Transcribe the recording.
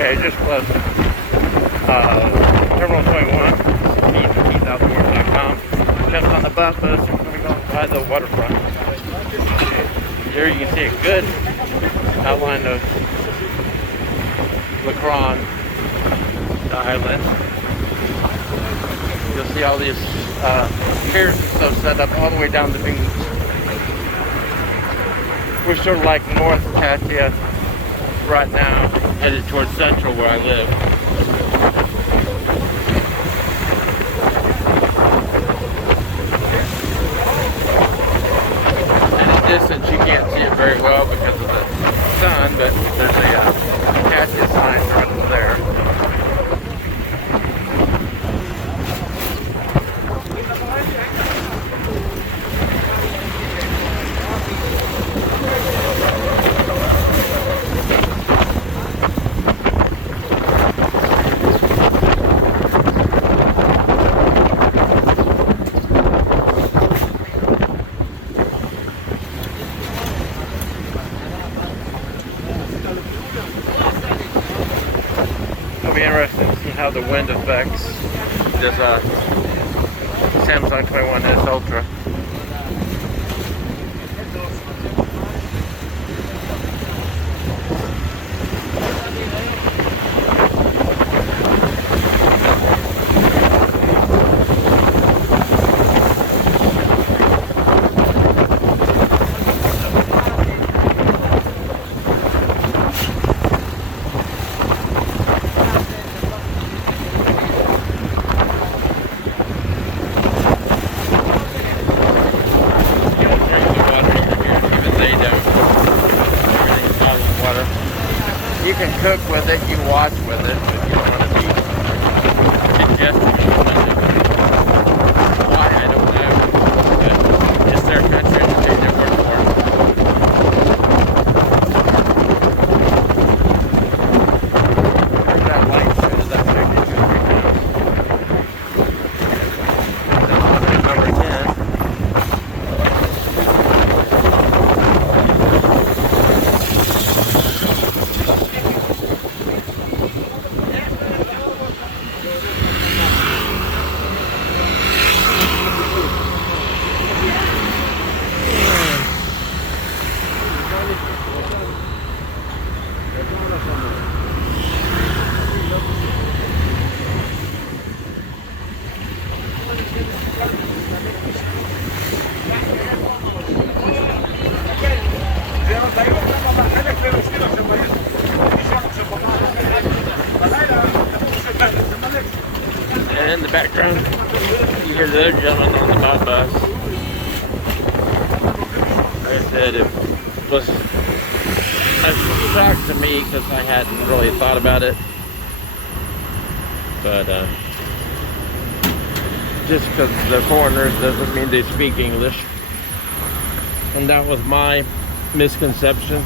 Okay, just plus Terminal 21, keithoutdoors.com. Jumped on the Baht bus and we're going by the waterfront. Here you can see a good outline of Lacron, the island. You'll see all these piers and stuff set up all the way down the beach. We're sort of like North Katia right now, headed towards Central where I live. And in distance you can't see it very well because of the sun, but there's a Katia sign right over there. It'll be interesting to see how the wind affects this Samsung 21S Ultra. You can cook with it, you wash with it, but you don't want to be ingesting too much of it. Why, I don't know. But it's their country and they take their word for it. There's that light show that picture. That's number 10. And in the background, you hear the other gentleman on the Baht bus. Like I said, it was a shock to me because I hadn't really thought about it. But just because they're foreigners doesn't mean they speak English. And that was my misconception.